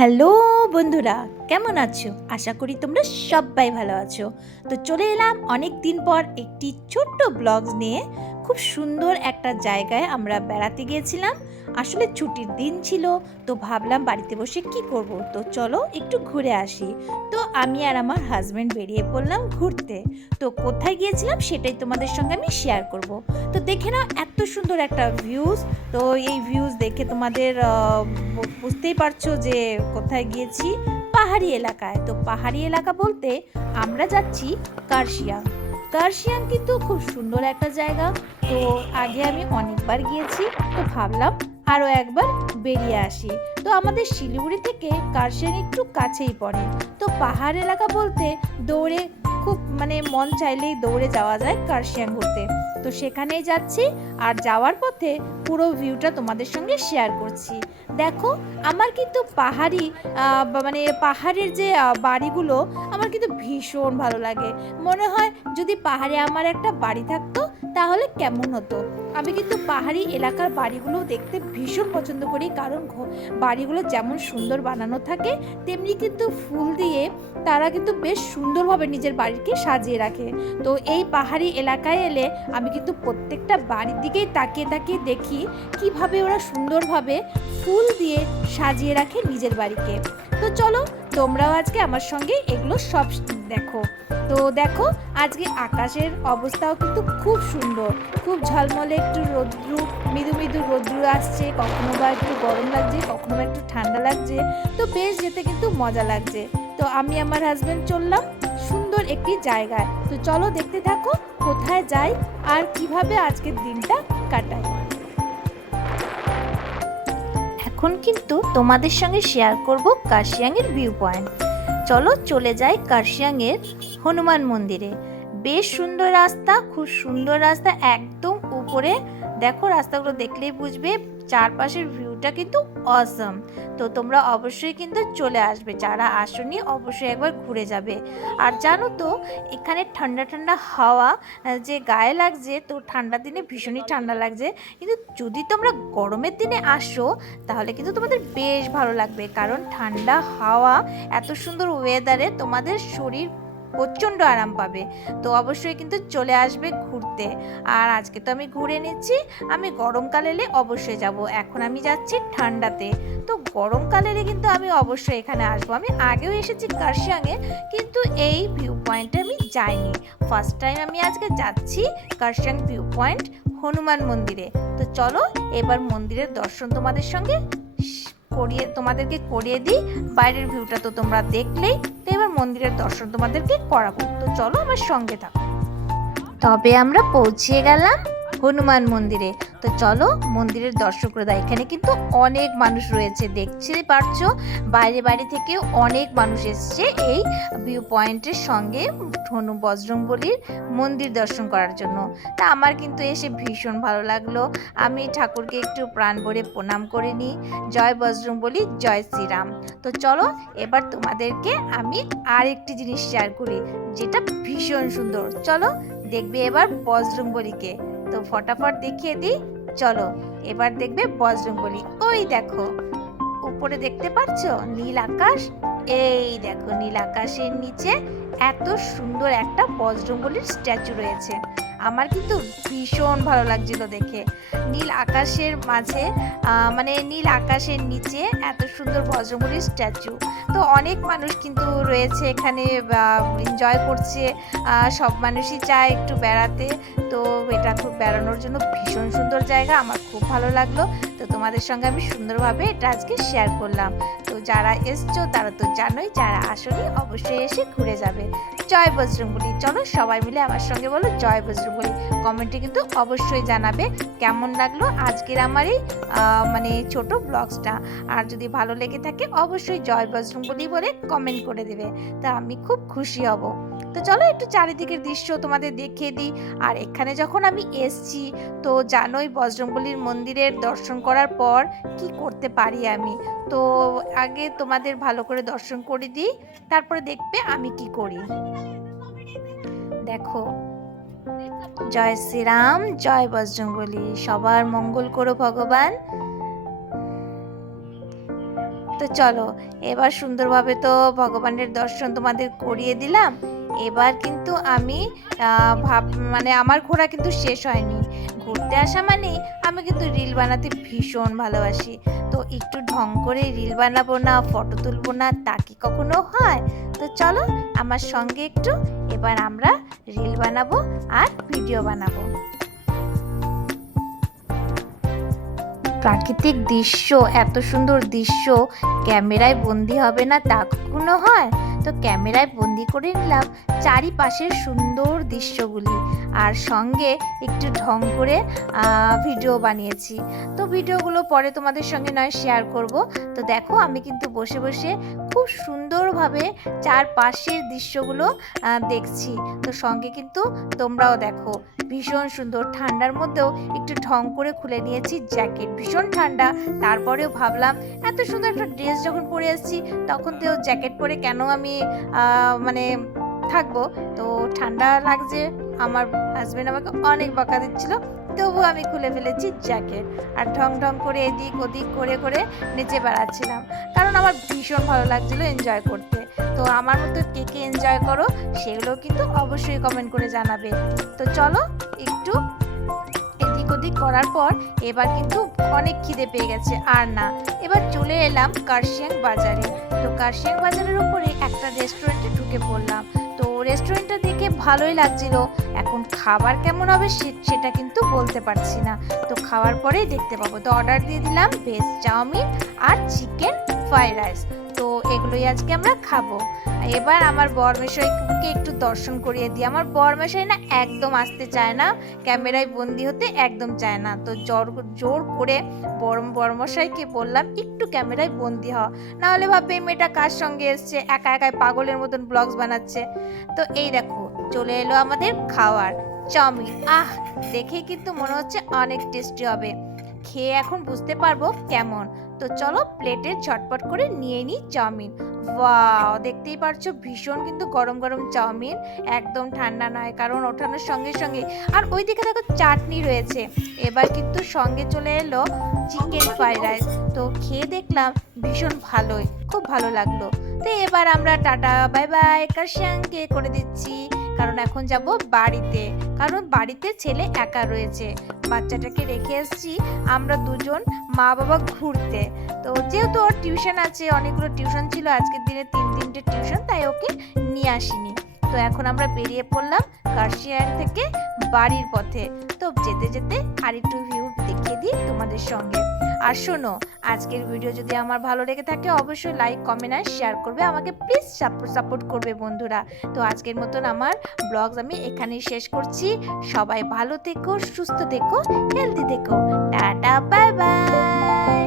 Hello বন্ধুরা, কেমন আছো? আশা করি তোমরা সবাই ভালো আছো। তো চলে এলাম অনেক দিন পর একটি ছোট্ট ব্লগস নিয়ে। খুব সুন্দর একটা জায়গায় আমরা বেড়াতে গিয়েছিলাম। আসলে ছুটির দিন ছিল, তো ভাবলাম বাড়িতে বসে কি করব, তো চলো একটু ঘুরে আসি। তো আমি আর আমার হাজব্যান্ড বেরিয়ে পড়লাম ঘুরতে। তো কোথায় গিয়েছিলাম সেটাই তোমাদের সঙ্গে আমি শেয়ার করব। তো দেখে নাও এত সুন্দর একটা ভিউজ। তো এই ভিউজ দেখে তোমাদের বুঝতেই পারছো যে কোথায় গিয়েছি, পাহাড়ি এলাকায়। তো পাহাড়ি এলাকা বলতে আমরা যাচ্ছি কার্শিয়াং। কার্শিয়াং কিন্তু খুব সুন্দর একটা জায়গা। তো আগে আমি অনেকবার গিয়েছি, তো ভাবলাম আরও একবার বেরিয়ে আসি। তো আমাদের শিলিগুড়ি থেকে কার্শিয়াং একটু কাছেই পড়ে। তো পাহাড় এলাকা বলতে দৌড়ে খুব মন চাইলেই দৌড়ে যাওয়া যায় কার্শিয়াং ঘুরতে। তো সেখানেই যাচ্ছি, আর যাওয়ার পথে পুরো ভিউটা তোমাদের সঙ্গে শেয়ার করছি। দেখো, আমার কিন্তু পাহাড়ের যে বাড়িগুলো আমার কিন্তু ভীষণ ভালো লাগে। মনে হয় যদি পাহাড়ে আমার একটা বাড়ি থাকতো তাহলে কেমন হতো। আমি কিন্তু পাহাড়ি এলাকার বাড়িগুলো দেখতে ভীষণ পছন্দ করি, কারণ বাড়িগুলো যেমন সুন্দর বানানো থাকে তেমনি কিন্তু ফুল দিয়ে তারা কিন্তু বেশ সুন্দরভাবে নিজের বাড়িকে সাজিয়ে রাখে। তো এই পাহাড়ি এলাকায় এলে আমি কিন্তু প্রত্যেকটা বাড়ির দিকেই তাকিয়ে তাকিয়ে দেখি কিভাবে ওরা সুন্দরভাবে ফুল দিয়ে সাজিয়ে রাখে নিজের বাড়িকে। তো চলো তোমরাও আজকে আমার সঙ্গে এগুলো সব দেখো। তো দেখো, আজকে আকাশের অবস্থাও কিন্তু খুব সুন্দর, খুব ঝলমলে, একটু রৌদ্র, মৃদু মৃদু রৌদ্র আসছে, কখনো বা একটু গরম লাগছে, কখনো বা একটু ঠান্ডা লাগছে। তো বেশ যেতে কিন্তু মজা লাগছে। তো আমি আমার হাজব্যান্ড চললাম সুন্দর একটি জায়গায়। তো চলো দেখতে থাকো কোথায় যাই আর কিভাবে আজকের দিনটা কাটাই। এখন কিন্তু তোমাদের সঙ্গে শেয়ার করব কার্শিয়াংয়ের ভিউ পয়েন্ট। চলো চলে যাই কার্শিয়াংয়ের হনুমান মন্দিরে। বেশ সুন্দর রাস্তা, খুব সুন্দর রাস্তা, একদম উপরে। দেখো, রাস্তাগুলো দেখলেই বুঝবে চারপাশের ভিউটা কিন্তু অসম। তো তোমরা অবশ্যই কিন্তু চলে আসবে, যারা আসনি অবশ্যই একবার ঘুরে যাবে। আর জানো তো, এখানে ঠান্ডা ঠান্ডা হাওয়া যে গায়ে লাগছে, তো ঠান্ডার দিনে ভীষণই ঠান্ডা লাগছে। কিন্তু যদি তোমরা গরমের দিনে আসো তাহলে কিন্তু তোমাদের বেশ ভালো লাগবে, কারণ ঠান্ডা হাওয়া, এত সুন্দর ওয়েদারে তোমাদের শরীর প্রচণ্ড আরাম পাবে। তো অবশ্যই কিন্তু চলে আসবে ঘুরতে। আর আজকে তো আমি ঘুরে নিচ্ছি, আমি গরমকাল এলে অবশ্যই যাব। এখন আমি যাচ্ছি ঠান্ডাতে। তো গরমকাল এলে কিন্তু আমি অবশ্যই এখানে আসবো। আমি আগেও এসেছি কার্শিয়াংয়ে, কিন্তু এই ভিউ পয়েন্টে আমি যাইনি। ফার্স্ট টাইম আমি আজকে যাচ্ছি কার্শিয়াং ভিউ পয়েন্ট হনুমান মন্দিরে। তো চলো এবার মন্দিরের দর্শন তোমাদেরকে করিয়ে দিই। বাইরের ভিউটা তো তোমরা দেখলেই, তো এবার মন্দিরের দর্শন তোমাদেরকে করাবো। তো চলো আমার সঙ্গে থাকো। তবে আমরা পৌঁছে গেলাম হনুমান মন্দিরে। তো চলো মন্দিরের দর্শন করে দাও। এখানে কিন্তু অনেক মানুষ রয়েছে, দেখতে পারছো, বাইরে বাইরে থেকে অনেক মানুষ এসছে এই ভিউ পয়েন্টের সঙ্গে বজরংবলীর মন্দির দর্শন করার জন্য। তা আমার কিন্তু এসে ভীষণ ভালো লাগলো। আমি ঠাকুরকে একটু প্রাণ ভরে প্রণাম করে নিই। জয় বজরংবলী, জয় শ্রীরাম। তো চলো এবার তোমাদেরকে আমি আরেকটি জিনিস শেয়ার করি, যেটা ভীষণ সুন্দর। চলো দেখবে এবার বজরংবলীকে। তো ফটাফট দেখিয়ে দিই। চলো এবার দেখবে বজরংবলী। ওই দেখো উপরে দেখতে পাচ্ছো নীল আকাশ। এই দেখো নীল আকাশের নিচে এত সুন্দর একটা বজরংবলীর স্ট্যাচু রয়েছে। আমার কিন্তু ভীষণ ভালো লাগছিল দেখে। নীল আকাশের মাঝে নীল আকাশের নিচে এত সুন্দর বজরংবলীর স্ট্যাচু। তো অনেক মানুষ কিন্তু রয়েছে এখানে, এনজয় করছে। সব মানুষই চায় একটু বেড়াতে। তো এটা খুব বেড়ানোর জন্য ভীষণ সুন্দর জায়গা, আমার খুব ভালো লাগলো। তো তোমাদের সঙ্গে আমি সুন্দরভাবে এটা আজকে শেয়ার করলাম। তো যারা এসছো তারা তো জানোই, যারা আসনি অবশ্যই এসে ঘুরে যাবে। জয় বজরংবলী। চলো সবাই মিলে আমার সঙ্গে বলো জয় বজরংবলী। কমেন্টে কিন্তু অবশ্যই জানাবে কেমন লাগলো আজকের আমার এই ছোট ব্লগসটা। আর যদি ভালো লেগে থাকে অবশ্যই জয় বজরংবলী বলে কমেন্ট করে দেবে, তা আমি খুব খুশি হব। তো চলো একটু চারিদিকের দৃশ্য তোমাদের দেখিয়ে দিই। আর এখানে যখন আমি এসছি, তো জানোই বজরংবলীর মন্দিরের দর্শন করার পর কি করতে পারি আমি। তো আগে তোমাদের ভালো করে দর্শন করে দিই, তারপরে দেখবে আমি কি করি। দেখো, জয় শ্রীরাম, জয় বজরংবলী। সবার মঙ্গল করো ভগবান। তো চলো, এবার সুন্দরভাবে তো ভগবানের দর্শন তোমাদের করিয়ে দিলাম। এবার কিন্তু আমি মানে আমার ঘোরা কিন্তু শেষ হয়নি। ঘুরতে আসা মানে আমি কিন্তু রিল বানাতে ভীষণ ভালোবাসি। তো একটু ঢং করে রিল বানাবো না, ফটো তুলবো না, তা কি কখনো হয়? তো চলো আমার সঙ্গে একটু, এবার আমরা রিল বানাবো আর ভিডিও বানাবো। প্রাকৃতিক দৃশ্য, এত সুন্দর দৃশ্য ক্যামেরায় বন্দি হবে না তা কখনো হয়? তো ক্যামেরায় বন্দি করে নিলাম চারিপাশের সুন্দর দৃশ্যগুলি, আর সঙ্গে একটু ঢং করে ভিডিও বানিয়েছি। তো ভিডিওগুলো পরে তোমাদের সঙ্গে নয় শেয়ার করব। তো দেখো আমি কিন্তু বসে বসে খুব সুন্দরভাবে চারপাশের দৃশ্যগুলো দেখছি। তো সঙ্গে কিন্তু তোমরাও দেখো, ভীষণ সুন্দর। ঠান্ডার মধ্যেও একটু ঢং করে খুলে নিয়েছি জ্যাকেট, ভীষণ ঠান্ডা। তারপরেও ভাবলাম এত সুন্দর একটা ড্রেস যখন পরে এসেছি, তখন তো জ্যাকেট পরে কেন আমি মানে থাকবো? তো ঠান্ডা লাগছে, আমার হাজবেন্ড আমাকে অনেক বকা দিচ্ছিল, তবু আমি খুলে ফেলেছি জ্যাকেট আর ঢং ঢং করে এদিক ওদিক করে করে নেচে বেড়াচ্ছিলাম, কারণ আমার ভীষণ ভালো লাগছিল এনজয় করতে। তো আমার মতো কে কে এনজয় করো সেগুলো কিন্তু অবশ্যই কমেন্ট করে জানাবে। তো চলো একটু এদিক ওদিক করার পর এবার কিন্তু অনেক খিদে পেয়ে গেছে, আর না, এবার চলে এলাম কার্শিয়াং বাজারে। তো কার্শিয়াং বাজারের উপরে একটা রেস্টুরেন্টে ঢুকে পড়লাম। তো রেস্টুরেন্টটা দেখে ভালোই লাগছিল, এখন খাবার কেমন হবে সেটা কিন্তু বলতে পারছি না। তো খাওয়ার পরেই দেখতে পাবো। তো অর্ডার দিয়ে দিলাম ভেজ চাউমিন আর চিকেন ফ্রাইড রাইস। তো এগুলোই আজকে আমরা খাবো। এবার আমার বরমশাইকে একটু দর্শন করিয়ে দিই। আমার বরমশাই না একদম আসতে চায় না, ক্যামেরায় বন্দি হতে একদম চায় না। তো জোর করে বরমশাইকে বললাম একটু ক্যামেরায় বন্দি হ, না হলে ভাববে মেয়েটা কার সঙ্গে এসছে, একা একাই পাগলের মতন ব্লগস বানাচ্ছে। তো এই দেখো চলে এলো আমাদের খাওয়ার চাউমিন। দেখেই কিন্তু মনে হচ্ছে অনেক টেস্টি হবে, খেয়ে এখন বুঝতে পারবো কেমন। তো চলো প্লেটে ঝটপট করে নিয়ে নিই চাউমিন। ওয়াও, দেখতেই পারছো ভীষণ কিন্তু গরম গরম চাউমিন, একদম ঠান্ডা নয়, কারণ ওঠানোর সঙ্গে সঙ্গে। আর ওইদিকে দেখো চাটনি রয়েছে। এবার কিন্তু সঙ্গে চলে এলো চিকেন ফ্রাইড রাইস। তো খেয়ে দেখলাম ভীষণ ভালোই, খুব ভালো লাগলো। তো এবার আমরা টাটা বাই বাই কার্শিয়াংকে করে দিচ্ছি, কারণ এখন যাব বাড়িতে, কারণ বাড়িতে ছেলে একা রয়েছে, বাচ্চাটাকে রেখে এসেছি আমরা দুজন মা বাবা ঘুরতে। তো যেহেতু ওর টিউশন আছে, অনেকগুলো টিউশন ছিল আজকের দিনে, 3-3টে টিউশন, তাই ওকে নিয়ে আসিনি। তো এখন আমরা বেরিয়ে পড়লাম কার্শিয়াং থেকে বাড়ির পথে। তো যেতে যেতে আরেকটু ভিউ দেখিয়ে দিই তোমাদের সঙ্গে। আর শোনো, আজকের ভিডিও যদি আমার ভালো লেগে থাকে অবশ্যই লাইক কমেন্ট আর শেয়ার করবে, আমাকে প্লিজ সাপোর্ট করবে বন্ধুরা। তো আজকের মতন আমার ব্লগস আমি এখানেই শেষ করছি। সবাই ভালো থেকো, সুস্থ থেকো, হেলদি থেকো। Tata bye bye.